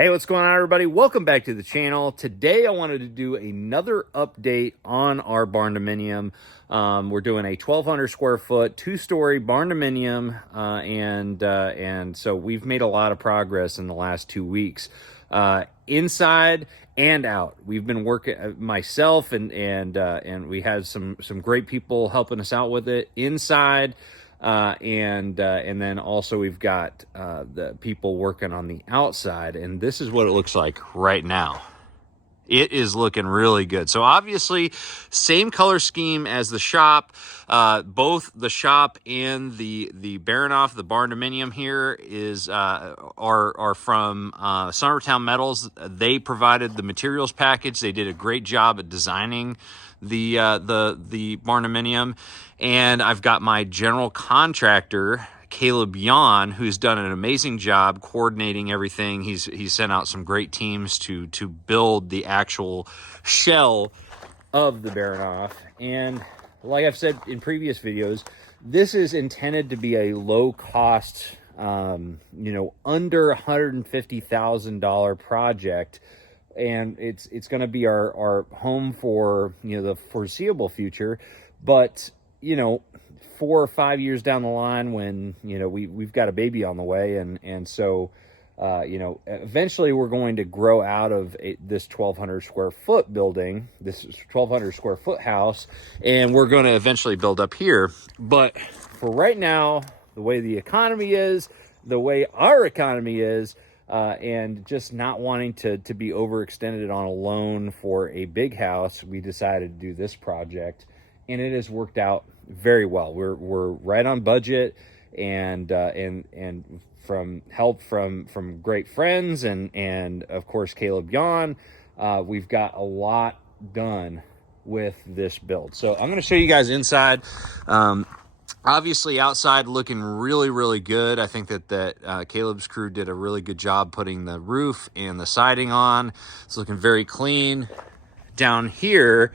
Hey, what's going on, everybody? Welcome back to the channel. Today I wanted to do another update on our Barndominium. We're doing a 1,200 square foot, two-story Barndominium, and so we've made a lot of progress in the last 2 weeks, inside and out. We've been working, myself and we had some great people helping us out with it inside. And then also we've got the people working on the outside, and this is what it looks like right now. It is looking really good. So obviously, same color scheme as the shop. Both the shop and the Burghoff, the Barndominium here are from Summertown Metals. They provided the materials package. They did a great job at designing the Barndominium, and I've got my general contractor Caleb Yon, who's done an amazing job coordinating everything. He's sent out some great teams to build the actual shell of the Burghoff. And like I've said in previous videos, this is intended to be a low cost, under $150,000 project. And it's going to be our home for, the foreseeable future. But, 4 or 5 years down the line when, we've got a baby on the way. And so, eventually we're going to grow out of this 1,200 square foot building, this 1,200 square foot house, and we're going to eventually build up here. But for right now, the way the economy is, the way our economy is, and just not wanting to be overextended on a loan for a big house, we decided to do this project, and it has worked out very well. We're right on budget, and from help from great friends and of course Caleb Yon, we've got a lot done with this build. So I'm going to show you guys inside. Obviously outside looking really, really good. I think that Caleb's crew did a really good job putting the roof and the siding on. It's looking very clean. Down here,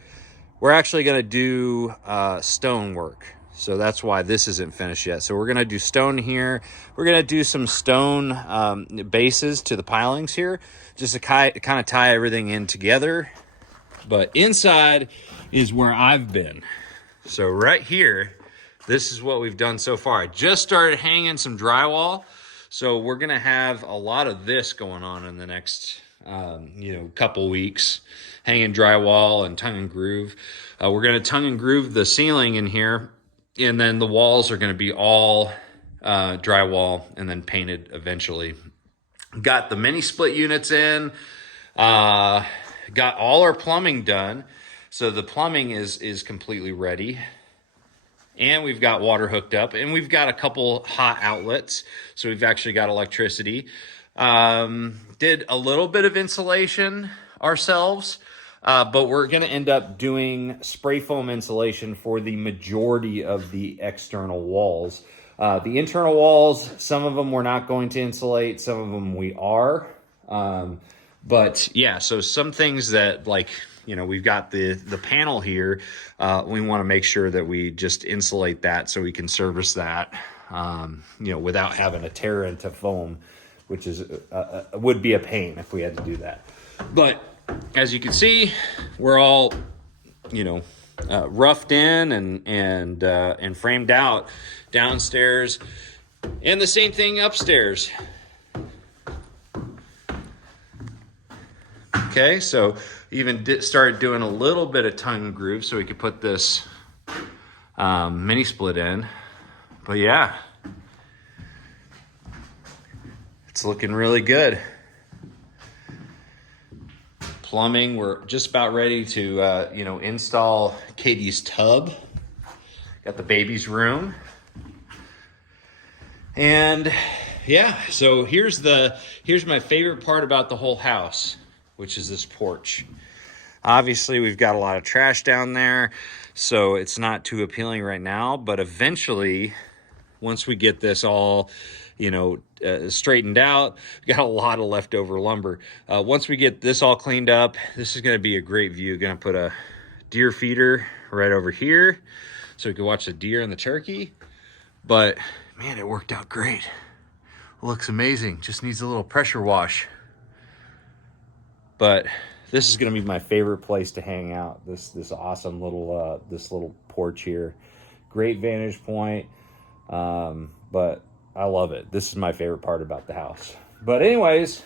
we're actually going to do stone work. So that's why this isn't finished yet. So we're going to do stone here. We're going to do some stone bases to the pilings here, just to kind of tie everything in together. But inside is where I've been. So right here, this is what we've done so far. I just started hanging some drywall. So we're going to have a lot of this going on in the next couple weeks, hanging drywall and tongue and groove. We're going to tongue and groove the ceiling in here, and then the walls are going to be all drywall and then painted eventually. Got the mini split units in, got all our plumbing done. So the plumbing is completely ready. And we've got water hooked up, and we've got a couple hot outlets. So we've actually got electricity. Did a little bit of insulation ourselves, but we're going to end up doing spray foam insulation for the majority of the external walls. The internal walls, some of them we're not going to insulate, some of them we are. But yeah, so some things that, like, we've got the panel here. We want to make sure that we just insulate that so we can service that, without having to tear into foam, which is would be a pain if we had to do that. But as you can see, we're all, roughed in and framed out downstairs, and the same thing upstairs. Okay, so even started doing a little bit of tongue and groove so we could put this mini split in. But yeah, it's looking really good. Plumbing, we're just about ready to install Katie's tub. Got the baby's room. And yeah, so here's my favorite part about the whole house, which is this porch. Obviously, we've got a lot of trash down there, so it's not too appealing right now, but eventually, once we get this all, straightened out, we got a lot of leftover lumber. Once we get this all cleaned up, this is going to be a great view. Going to put a deer feeder right over here so we can watch the deer and the turkey. But man, it worked out great. Looks amazing. Just needs a little pressure wash. but this is going to be my favorite place to hang out. This awesome little this little porch here. Great vantage point. But I love it. This is my favorite part about the house. But anyways,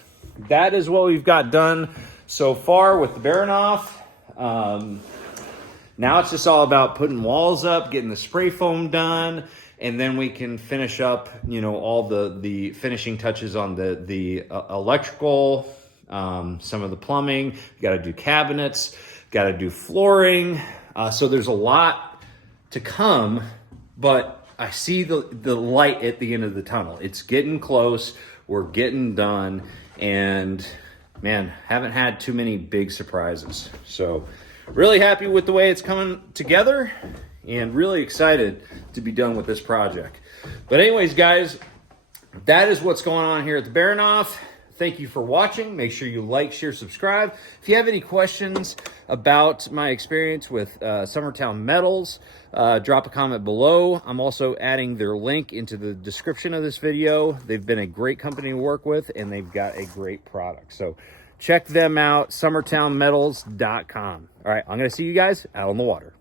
that is what we've got done so far with the Burghoff. Now it's just all about putting walls up, getting the spray foam done, and then we can finish up, you know, all the finishing touches on the electrical, some of the plumbing. Got to do cabinets, got to do flooring. So there's a lot to come, but I see the light at the end of the tunnel. It's getting close. We're getting done, and man, haven't had too many big surprises. So really happy with the way it's coming together and really excited to be done with this project. But anyways, guys, that is what's going on here at the Burghoff. Thank you for watching. Make sure you like, share, subscribe. If you have any questions about my experience with Summertown Metals, drop a comment below. I'm also adding their link into the description of this video. They've been a great company to work with, and they've got a great product. So check them out, summertownmetals.com. All right, I'm going to see you guys out on the water.